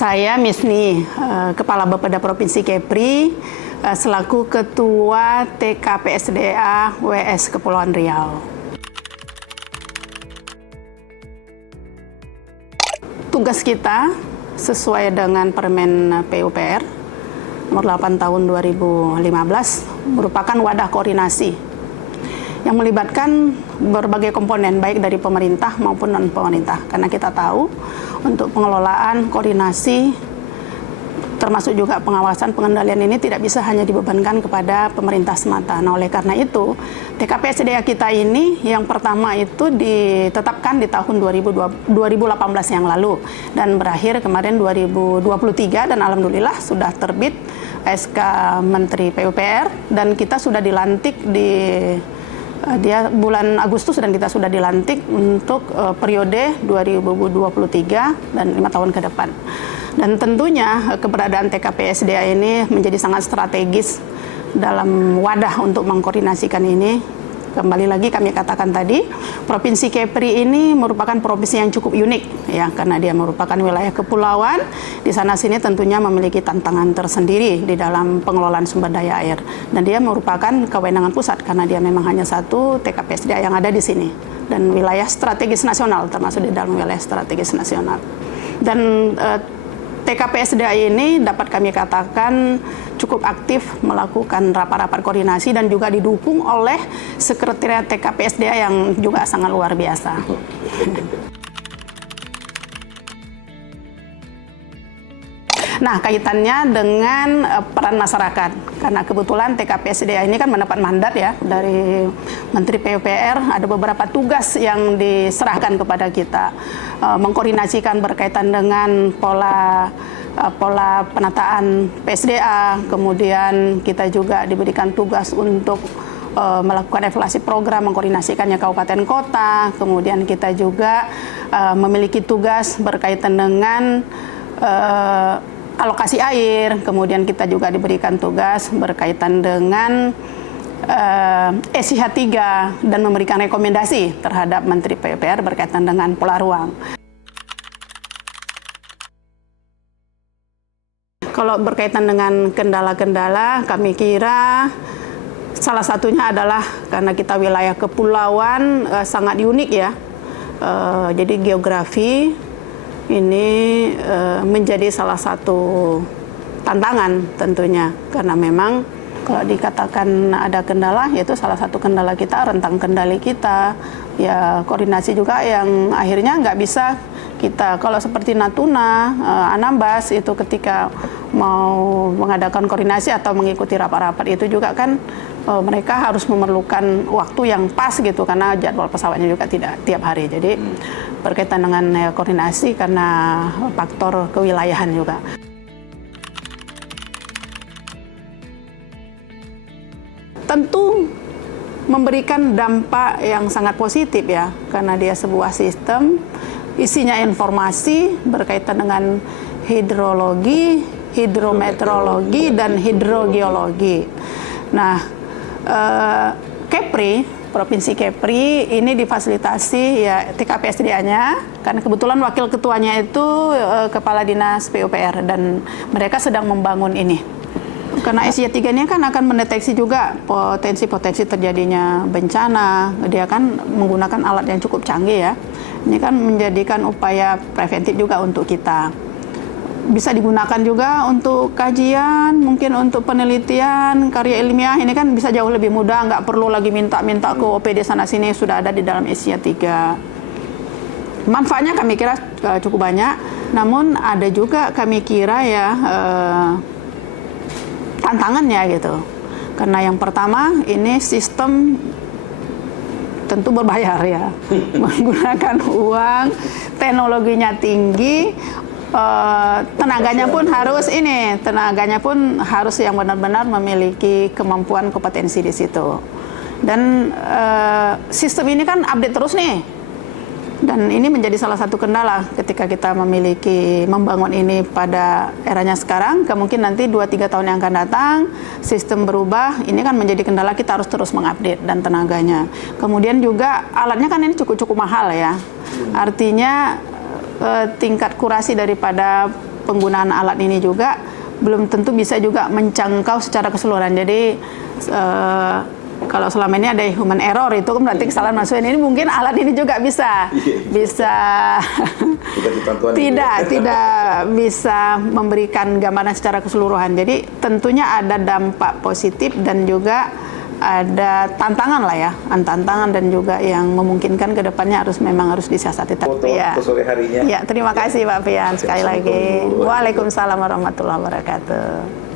Saya Misni, Kepala Bapeda Provinsi Kepri, selaku Ketua TKPSDA WS Kepulauan Riau. Tugas kita sesuai dengan Permen PUPR nomor 8 tahun 2015 merupakan wadah koordinasi yang melibatkan berbagai komponen baik dari pemerintah maupun non-pemerintah, karena kita tahu untuk pengelolaan, koordinasi, termasuk juga pengawasan, pengendalian ini tidak bisa hanya dibebankan kepada pemerintah semata. Nah, oleh karena itu, TKPSDA kita ini yang pertama itu ditetapkan di tahun 2018 yang lalu dan berakhir kemarin 2023, dan alhamdulillah sudah terbit SK Menteri PUPR dan kita sudah dilantik dia bulan Agustus, dan kita sudah dilantik untuk periode 2023 dan 5 tahun ke depan. Dan tentunya keberadaan TKPSDA ini menjadi sangat strategis dalam wadah untuk mengkoordinasikan ini. Kembali lagi kami katakan tadi, Provinsi Kepri ini merupakan provinsi yang cukup unik ya, karena dia merupakan wilayah kepulauan. Di sana-sini tentunya memiliki tantangan tersendiri di dalam pengelolaan sumber daya air. Dan dia merupakan kewenangan pusat karena dia memang hanya satu TKPSDA yang ada di sini. Dan wilayah strategis nasional, termasuk di dalam wilayah strategis nasional. Dan TKPSDA ini dapat kami katakan cukup aktif melakukan rapat-rapat koordinasi dan juga didukung oleh Sekretariat TKPSDA yang juga sangat luar biasa. Nah, kaitannya dengan peran masyarakat, karena kebetulan TKPSDA ini kan mendapat mandat ya dari Menteri PUPR, ada beberapa tugas yang diserahkan kepada kita, mengkoordinasikan berkaitan dengan pola penataan PSDA, kemudian kita juga diberikan tugas untuk melakukan evaluasi program, mengkoordinasikannya kabupaten kota, kemudian kita juga memiliki tugas berkaitan dengan alokasi air, kemudian kita juga diberikan tugas berkaitan dengan SIH3 dan memberikan rekomendasi terhadap Menteri PUPR berkaitan dengan pola ruang. Kalau berkaitan dengan kendala-kendala, kami kira salah satunya adalah karena kita wilayah kepulauan sangat unik ya, jadi geografi ini menjadi salah satu tantangan tentunya, karena memang kalau dikatakan ada kendala, yaitu salah satu kendala kita, rentang kendali kita, ya koordinasi juga yang akhirnya nggak bisa kita, kalau seperti Natuna, Anambas itu ketika mau mengadakan koordinasi atau mengikuti rapat-rapat itu juga kan mereka harus memerlukan waktu yang pas gitu, karena jadwal pesawatnya juga tidak tiap hari. Jadi berkaitan dengan koordinasi karena faktor kewilayahan juga. Tentu memberikan dampak yang sangat positif ya, karena dia sebuah sistem isinya informasi berkaitan dengan hidrologi, hidrometeorologi, dan hidrogeologi. Nah, Kepri, Provinsi Kepri ini difasilitasi ya TKPSDA-nya, karena kebetulan wakil ketuanya itu Kepala Dinas PUPR, dan mereka sedang membangun ini. Karena SIH3 ini kan akan mendeteksi juga potensi-potensi terjadinya bencana, dia kan menggunakan alat yang cukup canggih ya. Ini kan menjadikan upaya preventif juga untuk kita. Bisa digunakan juga untuk kajian, mungkin untuk penelitian, karya ilmiah, ini kan bisa jauh lebih mudah, nggak perlu lagi minta-minta ke OPD sana-sini, sudah ada di dalam SIH3. Manfaatnya kami kira cukup banyak, namun ada juga kami kira ya tantangannya gitu. Karena yang pertama ini sistem tentu berbayar ya, menggunakan uang, teknologinya tinggi, tenaganya pun harus yang benar-benar memiliki kemampuan kompetensi di situ. Dan sistem ini kan update terus nih. Dan ini menjadi salah satu kendala ketika kita membangun ini pada eranya sekarang. Kemungkinan nanti 2-3 tahun yang akan datang, sistem berubah, ini kan menjadi kendala, kita harus terus mengupdate dan tenaganya. Kemudian juga alatnya kan ini cukup mahal ya. Artinya tingkat kurasi daripada penggunaan alat ini juga belum tentu bisa juga mencangkau secara keseluruhan. Jadi kalau selama ini ada human error itu kan berarti kesalahan masukan. Ini mungkin alat ini juga bisa tidak bisa memberikan gambaran secara keseluruhan. Jadi tentunya ada dampak positif dan juga ada tantangan lah ya, tantangan dan juga yang memungkinkan ke depannya memang harus disiasati. Tapi ya, sore harinya. Ya, terima kasih Pak Fian sekali lagi. Waalaikumsalam warahmatullahi wabarakatuh.